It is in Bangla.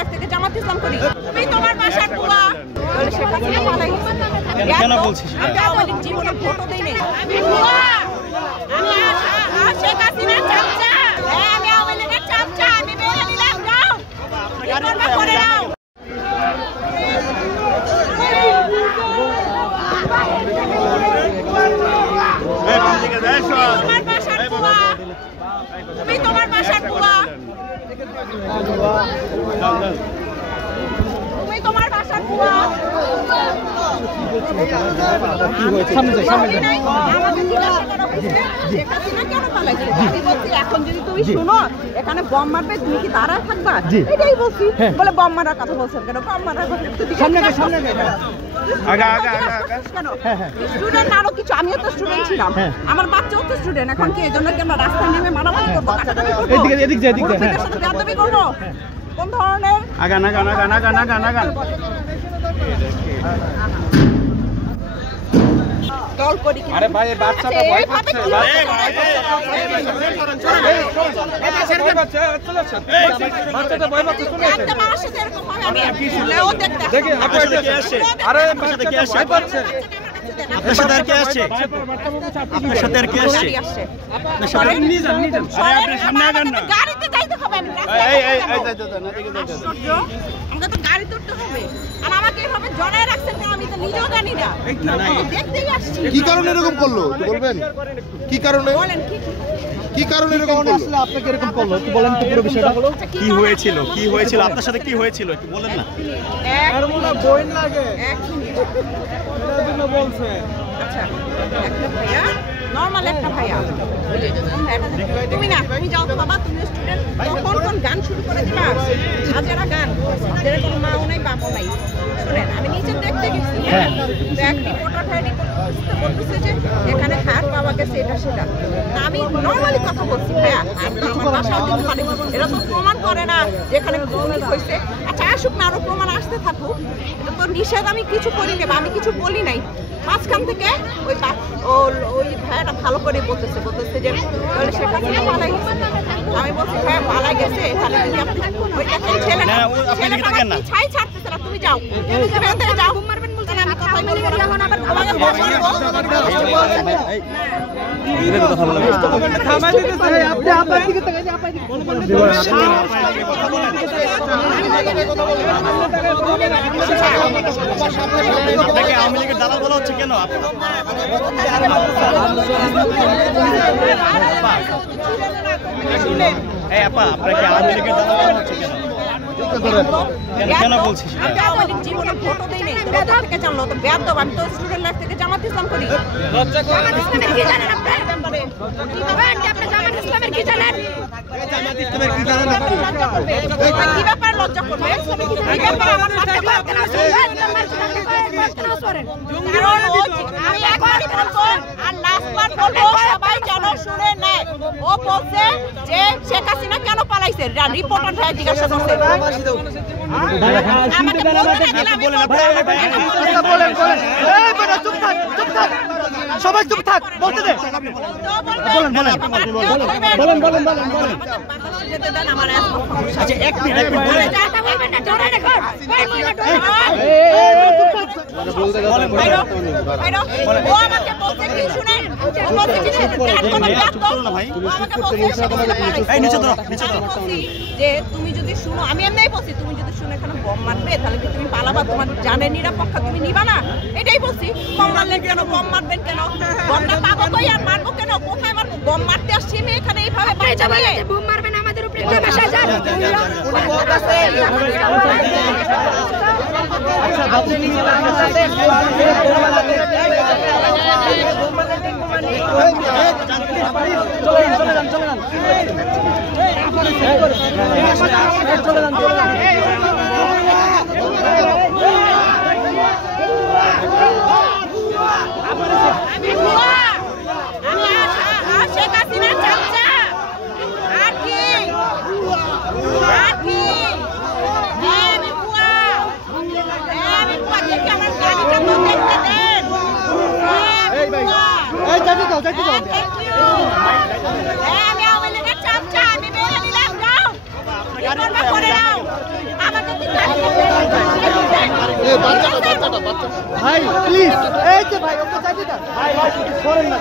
লাইফ থেকে জামাত ইসলাম করি। তুমি তোমার বাসার বুয়া বলে শেখ হাসিনা পালাই গেছে। কেন বলছিস? আমি আওয়ামী লীগ জীবনে ভোটও দেই নাই। আমি বুয়া, আমি শেখ হাসিনার চামচা। হ্যাঁ, আমি আওয়ামী লীগের চামচা। আমি মেরে নিলাম, যাও কি করবে করে নাও। তোমার বাসার বুয়া, তুমি তোমার বাসার বুয়া, তুমি তোমার বাসার বুয়া। এখন যদি তুমি শুনো এখানে বম মারবে, তুমি কি দাঁড়ায় থাকবা? এটাই বলছি। বলে বম মারার কথা বলছেন কেন? বম মারার কথা স্টুডেন্ট আরো কিছু, আমিও তো স্টুডেন্ট ছিলাম, আমার বাচ্চাও তো স্টুডেন্ট। এখন কি এই জন্য কি আমরা রাস্তায় নেমে মারামারি করবো, কাটাকাটি করবো, বেয়াদবি করবো? কোন ধরনের দল করি? আরে ভাই বাচ্চাটা ভয় পাচ্ছে, বাচ্চাটা ভয় পাচ্ছে, চলে আসে। একটা মানুষ এরকম হয়, আমি লেও দেখতে দেখি আপনার সাথে কি আসছে? আরে আপনার সাথে কি আসছে? ভয় পাচ্ছে। আপনার সাথে আর কি আসছে? আপনার সাথে আর কি আসছে? আপনার সাথে নিয়ে যান, নিয়ে যান। আরে আপনি সামনে আগান না, গাড়িতে যাইতে হবে। আমি আমাকে তো গাড়ি তুলতে হবে, আর আমাকে এভাবে জড়ায় রাখছেন কেন? আমি তো নিজেও জানি না, দেখতেই আসছি। কি কারণে এরকম করলো বলবেন? কি কারণে বলেন? কি কারণে এরকম করলো? আসলে আপনাকে এরকম করলো একটু বলেন তো পুরো বিষয়টা। কি হয়েছিল, কি হয়েছিল আপনার সাথে, কি হয়েছিল একটু বলেন না। আর মনে বইন লাগে এক মিনিট বলছে। আচ্ছা, একটা ভাইয়া, নরমাল একটা ভাইয়া, তুমি না, তুমি যাও তো বাবা, তুমি স্টুডেন্ট, তখন কোন গান শুরু করে দিবা, হাজারা গান, যেটা কোনো মাও নাই বাপও নাই। শুনেন, আমি নিচে দেখতে গেছি, এক রিপোর্টার ভাই রিপোর্ট বলতেছে যে এখানে হাত পাওয়া গেছে, এটা সেটা। আমি নরমালি কথা বলছি, ভাইয়া আমার বাসাও দিতে পারে, এটা তো প্রমাণ করে না যে এখানে খুন হয়েছে। আচ্ছা আসুক না, আরো প্রমাণ আসতে থাকুক, এটা তো নিষেধ আমি কিছু করিনি বা আমি কিছু বলি নাই। মাঝখান থেকে ওই ভাইয়াটা ভালো করে বলতেছে যে শেখ হাসিনা পালাই গেছে। আমি বলছি ভাইয়া পালাই গেছে, তাহলে যদি আপনি ছেলেটা ছাই ছাড়তেছে না, তুমি যাও, যাও মারবেন বলছেন, আমি কথাই বলবো না। এখন আবার আমাকে আওয়ামী লীগের দালাল বলা হচ্ছে কেন? এই আপা, আপনাকে আওয়ামী লীগের দালাল বলা হচ্ছে কেন? কেন বলছিস? আমি আওয়ামী লীগ জীবনে ভোটও দেই নাই। কোথা থেকে জানলো? তো বেয়াদব, আমি তো স্টুডেন্ট লাইফ থেকে জামাত ইসলাম করি। লজ্জা করে জামাত ইসলামের কি জানেন আপনি? আপনি জামাত ইসলামের কি জানেন? জামাত ইসলামের কি জানেন আপনি? কি ব্যাপার লজ্জা করবে? কি ব্যাপার আমার সাথে কথা কেন শুনবেন? কারণ আমি একবার বলবো আর লাস্টবার বলবো, সবাই যেন শুনে নেয়। ও বলছে যে শেখ হাসিনা কেন পালাইছে, রিপোর্টার ভাই জিজ্ঞাসা করছে। সবাই চুপ থাক, বলতে দে। আচ্ছা এক মিনিট যে তুমি যদি শুনো, আমি এমনি বলছি, তুমি যদি শুনো এখানে বম মারবে, তাহলে কি তুমি পালাবা? তোমার জানের নিরাপত্তা তুমি নিবা না? এটাই বলছি। বম মারলেন কেন? বম মারবেন কেন? বমটা পাবো কই আর মারবো কেন? কোথায় মারবো? বম মারতে আসছি আমি এখানে এইভাবে বাচ্চা নিয়ে। বম মারবেন আমাদের উপরে তামাশা যান। উনি বলতাছে আচ্ছা আপনি নিজে বাংলাদেশে চলে যান শেখ হাসিনার চামচা। আর কি আমার গাড়িটা তো দেখতে দেন। আমি আওয়ামী লীগের চামচা, আমি মেরে দিলাম, যাও করে নাও। ভাই প্লিজ এই যে ভাই ওকে চাইতে ভাই ভাই করেন না